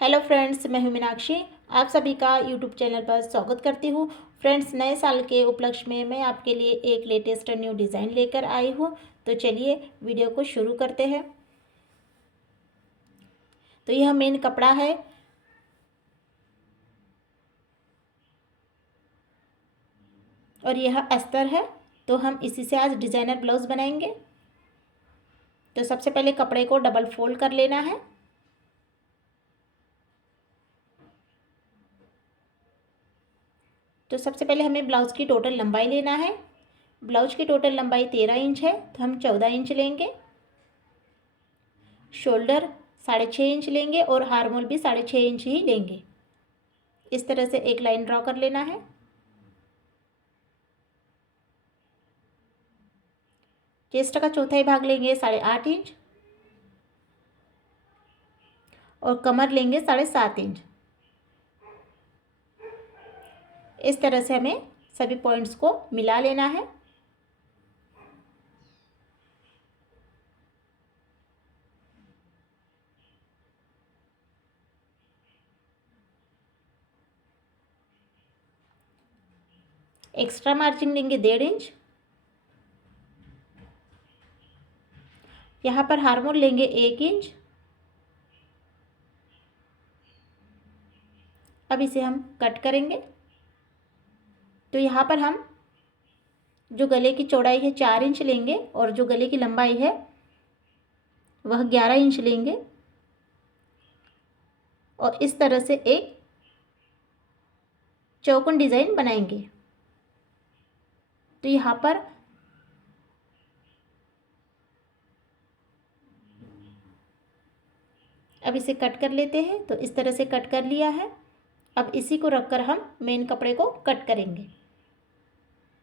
Hello friends, मैं हूं मीनाक्षी। आप सभी का यूट्यूब चैनल पर स्वागत करती हूं। फ्रेंड्स, नए साल के उपलक्ष्य में मैं आपके लिए एक लेटेस्ट न्यू डिज़ाइन लेकर आई हूं। तो चलिए वीडियो को शुरू करते हैं। तो यह मेन कपड़ा है और यह अस्तर है। तो हम इसी से आज डिज़ाइनर ब्लाउज बनाएंगे। तो सबसे पहले कपड़े को डबल फोल्ड कर लेना है। तो सबसे पहले हमें ब्लाउज की टोटल लंबाई लेना है। ब्लाउज की टोटल लंबाई 13 इंच है, तो हम 14 इंच लेंगे। शोल्डर 6.5 इंच लेंगे और हार्मोल भी 6.5 इंच ही लेंगे। इस तरह से एक लाइन ड्रॉ कर लेना है। चेस्ट का चौथाई भाग लेंगे 8.5 इंच और कमर लेंगे 7.5 इंच। इस तरह से हमें सभी पॉइंट्स को मिला लेना है। एक्स्ट्रा मार्जिन लेंगे 1.5 इंच। यहाँ पर हार्मोन लेंगे 1 इंच। अब इसे हम कट करेंगे। तो यहाँ पर हम जो गले की चौड़ाई है 4 इंच लेंगे और जो गले की लंबाई है वह 11 इंच लेंगे और इस तरह से एक चौकोन डिज़ाइन बनाएंगे। तो यहाँ पर अब इसे कट कर लेते हैं। तो इस तरह से कट कर लिया है। अब इसी को रखकर हम मेन कपड़े को कट करेंगे।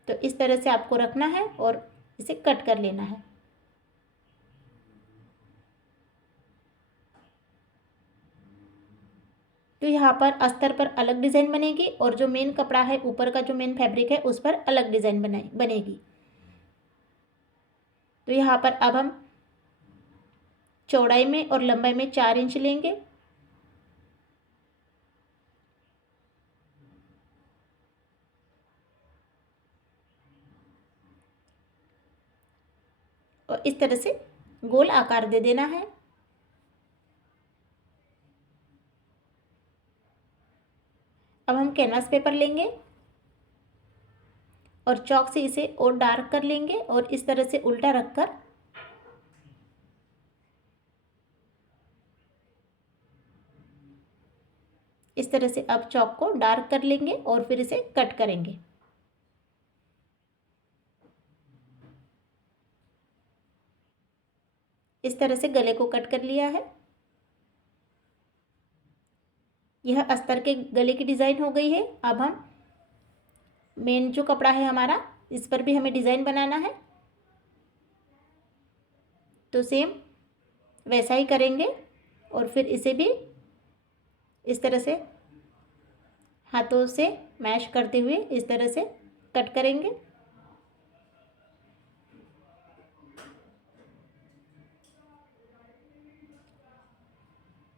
तो इस तरह से आपको रखना है और इसे कट कर लेना है। तो यहाँ पर अस्तर पर अलग डिज़ाइन बनेगी और जो मेन कपड़ा है, ऊपर का जो मेन फैब्रिक है, उस पर अलग डिज़ाइन बनेगी। तो यहाँ पर अब हम चौड़ाई में और लंबाई में 4 इंच लेंगे और इस तरह से गोल आकार दे देना है। अब हम कैनवास पेपर लेंगे और चौक से इसे और डार्क कर लेंगे और इस तरह से उल्टा रखकर इस तरह से अब चौक को डार्क कर लेंगे और फिर इसे कट करेंगे। इस तरह से गले को कट कर लिया है। यह अस्तर के गले की डिज़ाइन हो गई है। अब हम मेन जो कपड़ा है हमारा, इस पर भी हमें डिज़ाइन बनाना है। तो सेम वैसा ही करेंगे और फिर इसे भी इस तरह से हाथों से मैश करते हुए इस तरह से कट करेंगे।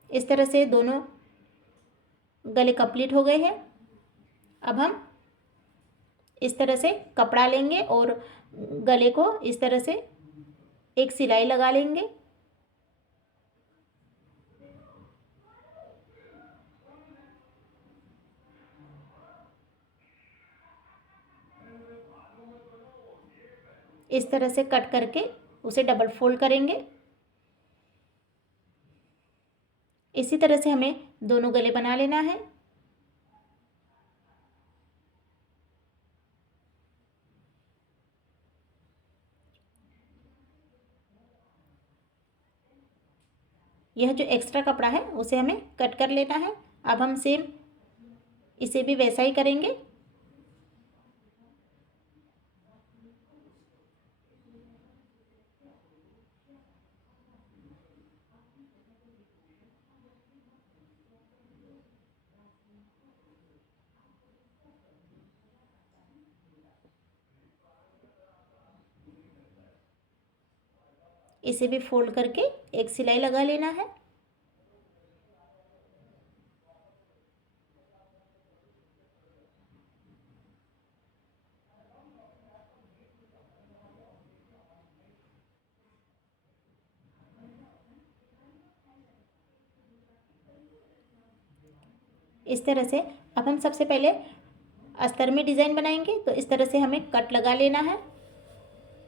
इस तरह से दोनों गले कंप्लीट हो गए हैं। अब हम इस तरह से कपड़ा लेंगे और गले को इस तरह से एक सिलाई लगा लेंगे। इस तरह से कट करके उसे डबल फोल्ड करेंगे। इसी तरह से हमें दोनों गले बना लेना है। यह जो एक्स्ट्रा कपड़ा है उसे हमें कट कर लेना है। अब हम सेम इसे भी वैसा ही करेंगे। इसे भी फोल्ड करके एक सिलाई लगा लेना है। इस तरह से। अब हम सबसे पहले अस्तर में डिज़ाइन बनाएंगे, तो इस तरह से हमें कट लगा लेना है,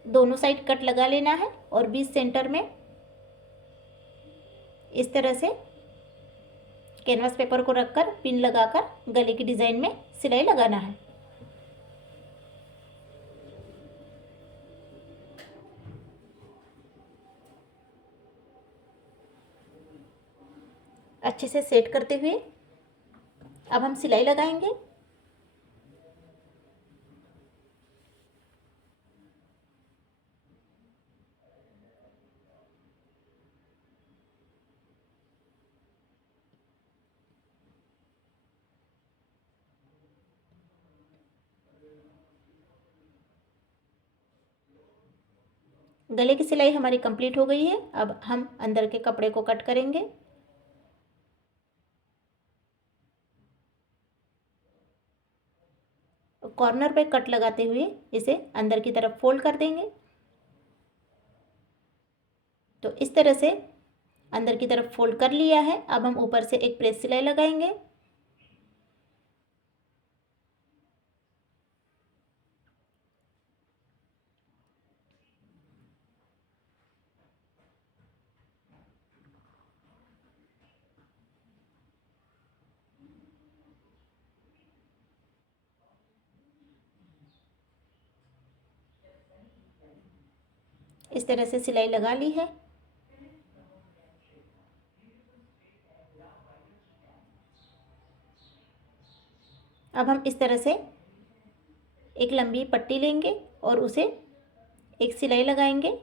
दोनों साइड कट लगा लेना है और बीच सेंटर में इस तरह से कैनवास पेपर को रखकर पिन लगाकर गले की डिज़ाइन में सिलाई लगाना है। अच्छे से सेट करते हुए अब हम सिलाई लगाएंगे। गले की सिलाई हमारी कंप्लीट हो गई है। अब हम अंदर के कपड़े को कट करेंगे। कॉर्नर पे कट लगाते हुए इसे अंदर की तरफ फोल्ड कर देंगे। तो इस तरह से अंदर की तरफ फोल्ड कर लिया है। अब हम ऊपर से एक प्रेस सिलाई लगाएंगे। इस तरह से सिलाई लगा ली है। अब हम इस तरह से एक लंबी पट्टी लेंगे और उसे एक सिलाई लगाएंगे।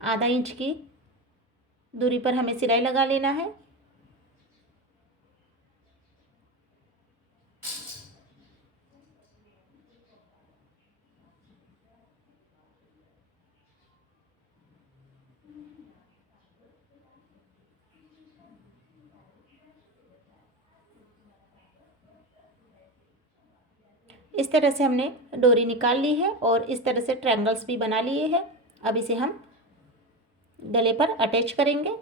आधा इंच की दूरी पर हमें सिलाई लगा लेना है। इस तरह से हमने डोरी निकाल ली है और इस तरह से ट्रायंगल्स भी बना लिए हैं। अब इसे हम गले पर अटैच करेंगे।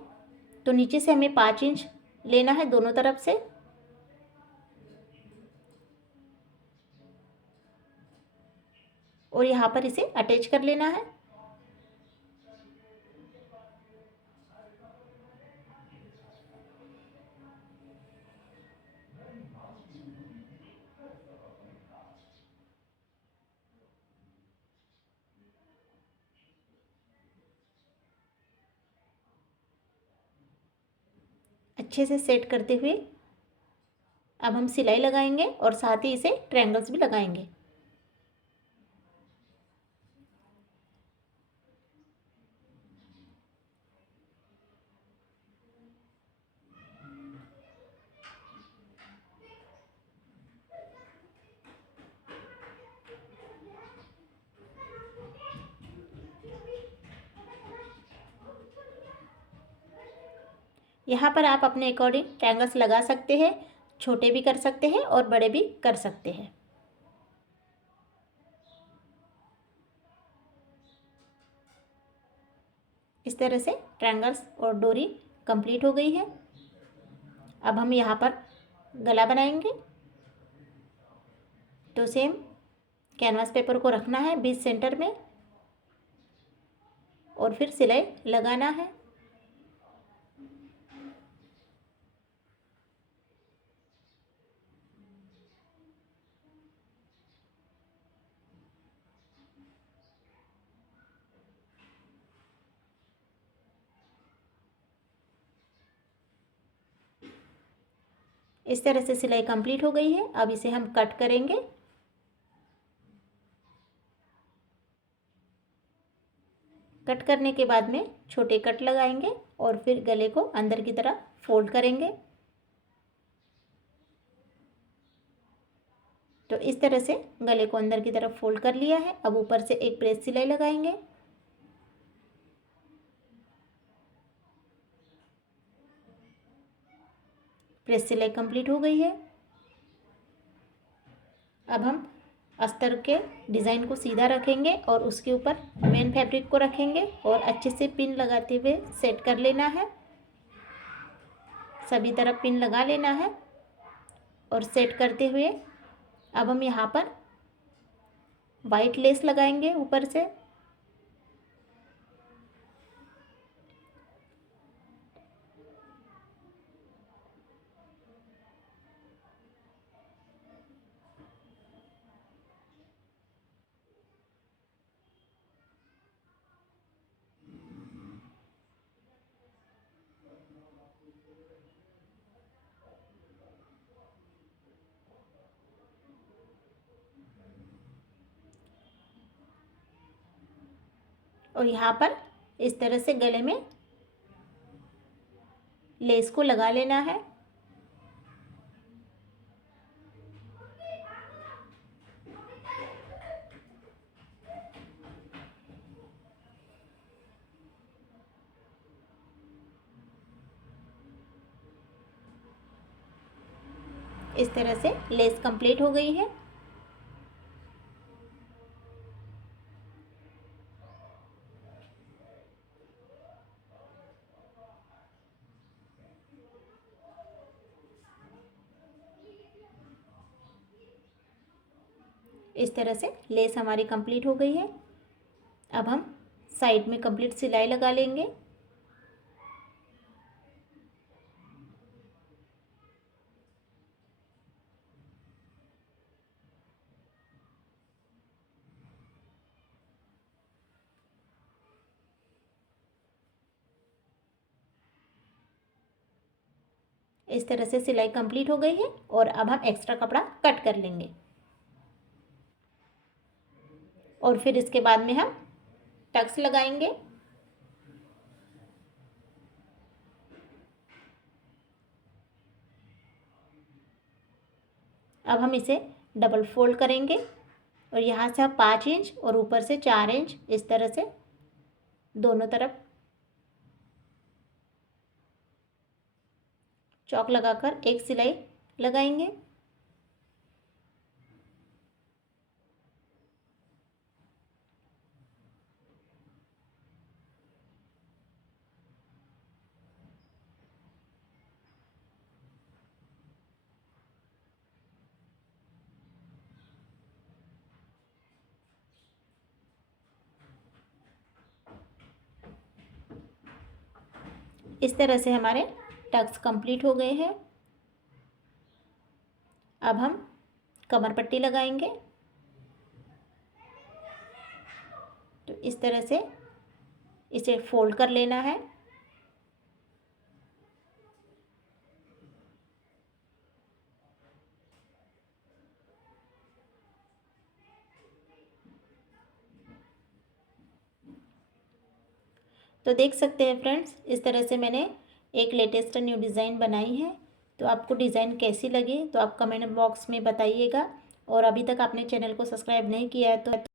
तो नीचे से हमें 5 इंच लेना है दोनों तरफ से। और यहाँ पर इसे अटैच कर लेना है। अच्छे से सेट करते हुए अब हम सिलाई लगाएंगे और साथ ही इसे ट्रायंगल्स भी लगाएंगे। यहाँ पर आप अपने अकॉर्डिंग ट्रायंगल्स लगा सकते हैं, छोटे भी कर सकते हैं और बड़े भी कर सकते हैं। इस तरह से ट्रायंगल्स और डोरी कंप्लीट हो गई है। अब हम यहाँ पर गला बनाएंगे। तो सेम कैनवास पेपर को रखना है बीच सेंटर में और फिर सिलाई लगाना है। इस तरह से सिलाई कंप्लीट हो गई है। अब इसे हम कट करेंगे। कट करने के बाद में छोटे कट लगाएंगे और फिर गले को अंदर की तरफ फोल्ड करेंगे। तो इस तरह से गले को अंदर की तरफ फोल्ड कर लिया है। अब ऊपर से एक प्रेस सिलाई लगाएंगे। प्रेस सिलाई कंप्लीट हो गई है। अब हम अस्तर के डिज़ाइन को सीधा रखेंगे और उसके ऊपर मेन फैब्रिक को रखेंगे और अच्छे से पिन लगाते हुए सेट कर लेना है। सभी तरफ पिन लगा लेना है और सेट करते हुए अब हम यहाँ पर वाइट लेस लगाएंगे ऊपर से। और यहाँ पर इस तरह से गले में लेस को लगा लेना है। इस तरह से लेस कंप्लीट हो गई है। इस तरह से लेस हमारी कंप्लीट हो गई है। अब हम साइड में कंप्लीट सिलाई लगा लेंगे। इस तरह से सिलाई कंप्लीट हो गई है और अब हम एक्स्ट्रा कपड़ा कट कर लेंगे और फिर इसके बाद में हम टक्स लगाएंगे। अब हम इसे डबल फोल्ड करेंगे और यहाँ से आप 5 इंच और ऊपर से 4 इंच इस तरह से दोनों तरफ चौक लगाकर एक सिलाई लगाएंगे। इस तरह से हमारे टक्स कंप्लीट हो गए हैं। अब हम कमर पट्टी लगाएंगे। तो इस तरह से इसे फोल्ड कर लेना है। तो देख सकते हैं फ्रेंड्स, इस तरह से मैंने एक लेटेस्ट न्यू डिज़ाइन बनाई है। तो आपको डिज़ाइन कैसी लगी तो आप कमेंट बॉक्स में बताइएगा और अभी तक आपने चैनल को सब्सक्राइब नहीं किया है तो